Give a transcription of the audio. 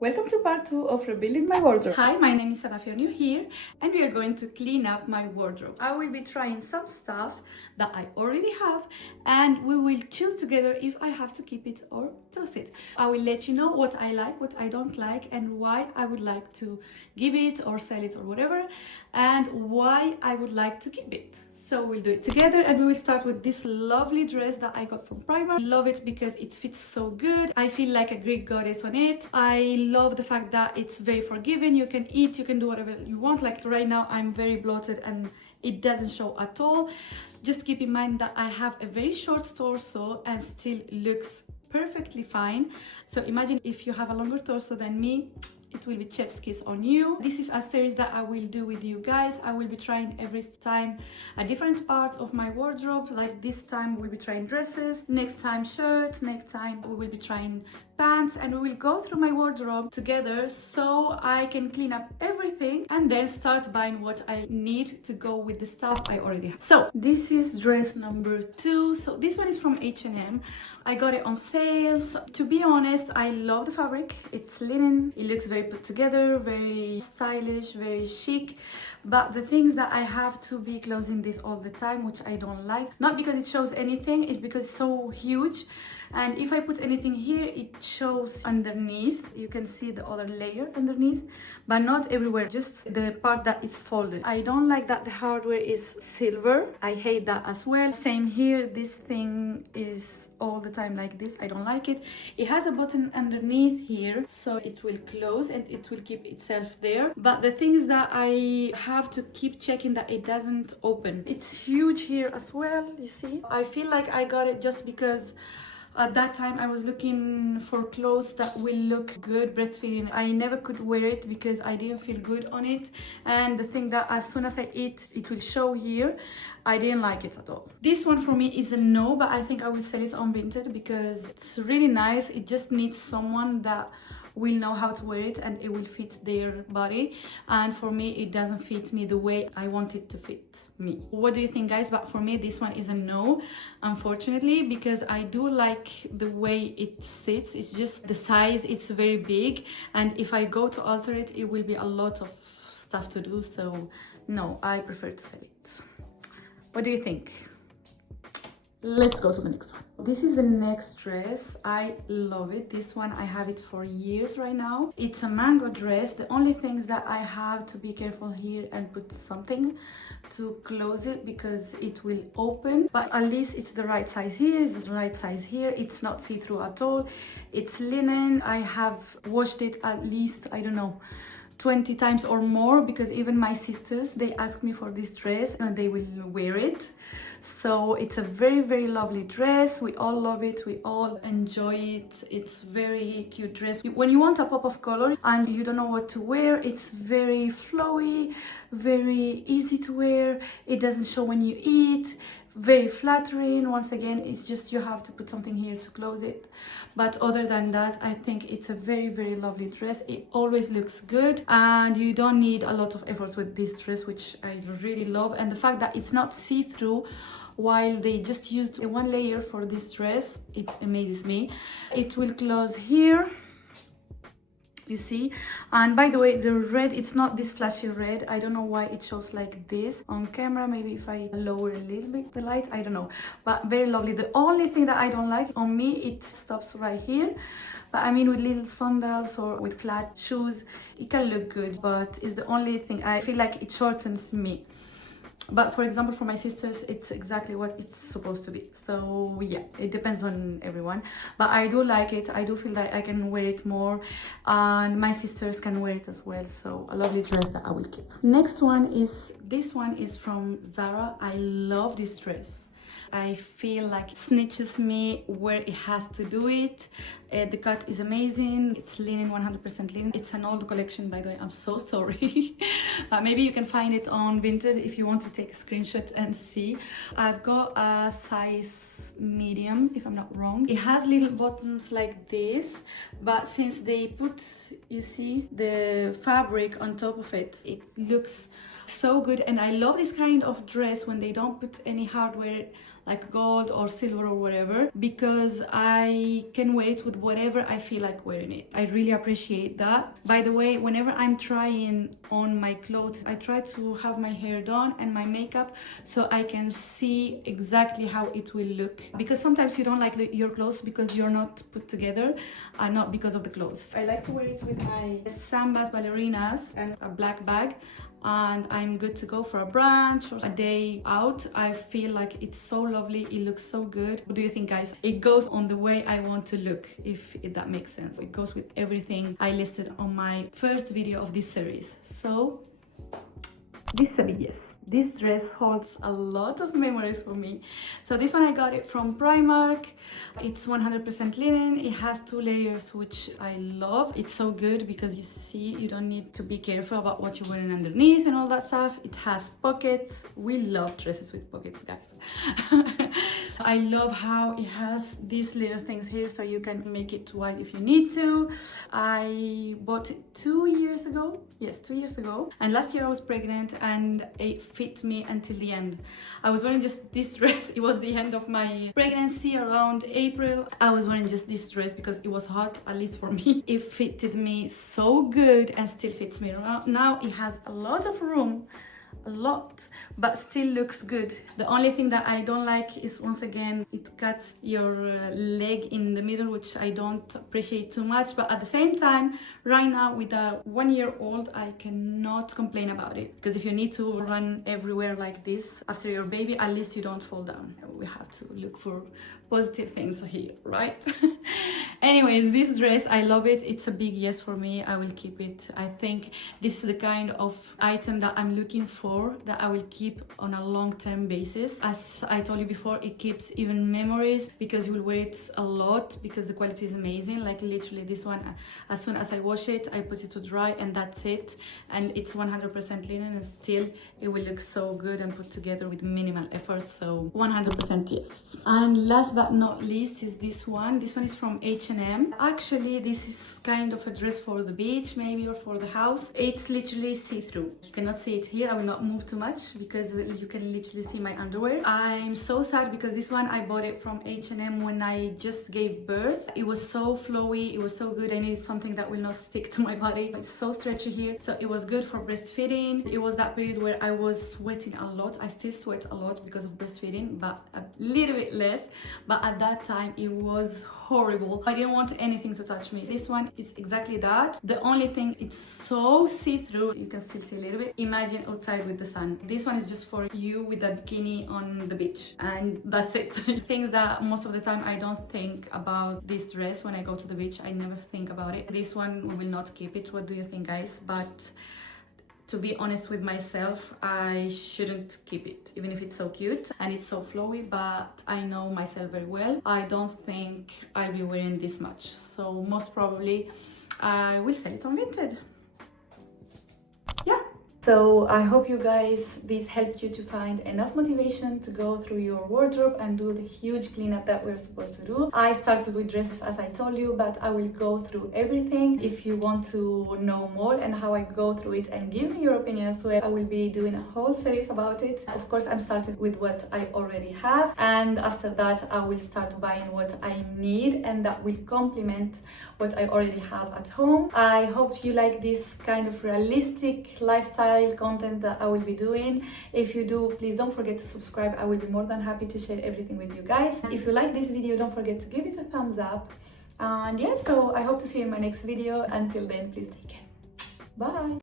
Welcome to part 2 of rebuilding my wardrobe. Hi, my name is Sarah if you're new here, and we are going to clean up my wardrobe. I will be trying some stuff that I already have, and we will choose together if I have to keep it or toss it. I will let you know what I like, what I don't like, and why I would like to give it or sell it or whatever, and why I would like to keep it. So we'll do it together, and we will start with this lovely dress that I got from Primark. Love it because it fits so good. I feel like a Greek goddess on it. I love the fact that it's very forgiving. You can eat, you can do whatever you want. Like right now I'm very bloated and it doesn't show at all. Just keep in mind that I have a very short torso and still looks perfectly fine. So imagine if you have a longer torso than me, it will be chef's kiss on you. This is a series that I will do with you guys. I will be trying every time a different part of my wardrobe. Like this time we'll be trying dresses, next time shirts, next time we will be trying pants, and we will go through my wardrobe together so I can clean up everything and then start buying what I need to go with the stuff I already have. So this is dress number 2. So this one is from H&M. I got it on sales. To be honest, I love the fabric. It's linen. It looks very put together, very stylish, very chic. But the things that I have to be closing this all the time, which I don't like. Not because it shows anything, it's because it's so huge. And if I put anything here, it shows underneath. You can see the other layer underneath, but not everywhere, just the part that is folded. I don't like that the hardware is silver. I hate that as well. Same here, this thing is all the time like this. I don't like it. It has a button underneath here, so it will close and it will keep itself there. But the thing is that I have to keep checking that it doesn't open. It's huge here as well, you see. I feel like I got it just because at that time I was looking for clothes that will look good breastfeeding. I never could wear it because I didn't feel good on it, and the thing that as soon as I eat it will show here, I didn't like it at all. This one for me is a no, but I think I will sell it on Vinted because it's really nice. It just needs someone that will know how to wear it and it will fit their body, and for me it doesn't fit me the way I want it to fit me. What do you think, guys? But for me this one is a no, unfortunately, because I do like the way it sits. It's just the size, it's very big, and if I go to alter it, it will be a lot of stuff to do. So no, I prefer to sell it. What do you think? Let's go to the next one. This is the next dress. I love it. This one, I have it for years right now. It's a mango dress. The only things that I have to be careful here and put something to close it because it will open. But at least it's the right size here. It's the right size here. It's not see-through at all. It's linen. I have washed it at least, I don't know, 20 times or more, because even my sisters, they ask me for this dress and they will wear it. So it's a very, very lovely dress. We all love it. We all enjoy it. It's very cute dress. When you want a pop of color and you don't know what to wear, it's very flowy, very easy to wear. It doesn't show when you eat. Very flattering. Once again, it's just you have to put something here to close it, but other than that, I think it's a very, very lovely dress. It always looks good and you don't need a lot of effort with this dress, which I really love. And the fact that it's not see-through, while they just used one layer for this dress, it amazes me. It will close here, you see. And by the way, the red, it's not this flashy red. I don't know why it shows like this on camera. Maybe if I lower a little bit the light, I don't know, but very lovely. The only thing that I don't like on me, it stops right here, but I mean with little sandals or with flat shoes it can look good, but it's the only thing I feel like it shortens me. But for example, for my sisters, it's exactly what it's supposed to be. So yeah, it depends on everyone. But I do like it. I do feel like I can wear it more, and my sisters can wear it as well. So a lovely dress that I will keep. Next one is, this one is from Zara. I love this dress. I feel like it snitches me where it has to do it. The cut is amazing. It's linen, 100% linen. It's an old collection, by the way. I'm so sorry. But maybe you can find it on Vinted if you want to take a screenshot and see. I've got a size medium, if I'm not wrong. It has little buttons like this, but since they put, you see, the fabric on top of it, it looks so good. And I love this kind of dress when they don't put any hardware like gold or silver or whatever, because I can wear it with whatever I feel like wearing it. I really appreciate that. By the way, whenever I'm trying on my clothes, I try to have my hair done and my makeup so I can see exactly how it will look, because sometimes you don't like your clothes because you're not put together, not because of the clothes. I like to wear it with my Sambas ballerinas and a black bag, and I'm good to go for a brunch or a day out. I feel like it's so lovely, it looks so good. What do you think, guys? It goes on the way I want to look, if that makes sense. It goes with everything I listed on my first video of this series. So this is a big yes. This dress holds a lot of memories for me. So this one I got it from Primark. It's 100% linen. It has 2 layers, which I love. It's so good because you see, you don't need to be careful about what you're wearing underneath and all that stuff. It has pockets. We love dresses with pockets, guys. I love how it has these little things here so you can make it wide if you need to. I bought it 2 years ago. Yes, 2 years ago. And last year I was pregnant and it fit me until the end. I was wearing just this dress. It was the end of my pregnancy, around April. I was wearing just this dress because it was hot, at least for me. It fitted me so good and still fits me. Now it has a lot of room, a lot, but still looks good. The only thing that I don't like is, once again, it cuts your leg in the middle, which I don't appreciate too much. But at the same time, right now with a 1-year-old, I cannot complain about it, because if you need to run everywhere like this after your baby, at least you don't fall down. We have to look for positive things here, right? Anyways, this dress, I love it. It's a big yes for me. I will keep it. I think this is the kind of item that I'm looking for, that I will keep on a long-term basis. As I told you before, it keeps even memories, because you will wear it a lot, because the quality is amazing. Like literally this one, as soon as I wash it, I put it to dry and that's it. And it's 100% linen, and still it will look so good and put together with minimal effort. So 100% yes. And last but not least is this one. This one is from H&M. Actually, this is kind of a dress for the beach maybe, or for the house. It's literally see-through. You cannot see it here. I will not move too much because you can literally see my underwear. I'm so sad because this one I bought it from H&M when I just gave birth. It was so flowy, it was so good. I needed something that will not stick to my body. It's so stretchy here, so it was good for breastfeeding. It was that period where I was sweating a lot. I still sweat a lot because of breastfeeding, but a little bit less. But at that time it was horrible. I didn't want anything to touch me. This one is exactly that. The only thing, it's so see-through. You can still see a little bit. Imagine outside with the sun. This one is just for you with a bikini on the beach, and that's it. Things that most of the time I don't think about this dress when I go to the beach. I never think about it. This one, we will not keep it. What do you think, guys? But to be honest with myself, I shouldn't keep it, even if it's so cute and it's so flowy. But I know myself very well. I don't think I'll be wearing this much, so most probably I will sell it on Vinted. So I hope you guys, this helped you to find enough motivation to go through your wardrobe and do the huge cleanup that we're supposed to do. I started with dresses, as I told you, but I will go through everything. If you want to know more and how I go through it and give me your opinion as well, I will be doing a whole series about it. Of course, I'm started with what I already have, and after that I will start buying what I need and that will complement what I already have at home. I hope you like this kind of realistic lifestyle content that I will be doing. If you do, please don't forget to subscribe. I will be more than happy to share everything with you guys. If you like this video, don't forget to give it a thumbs up. And yeah, so I hope to see you in my next video. Until then, please take care. Bye.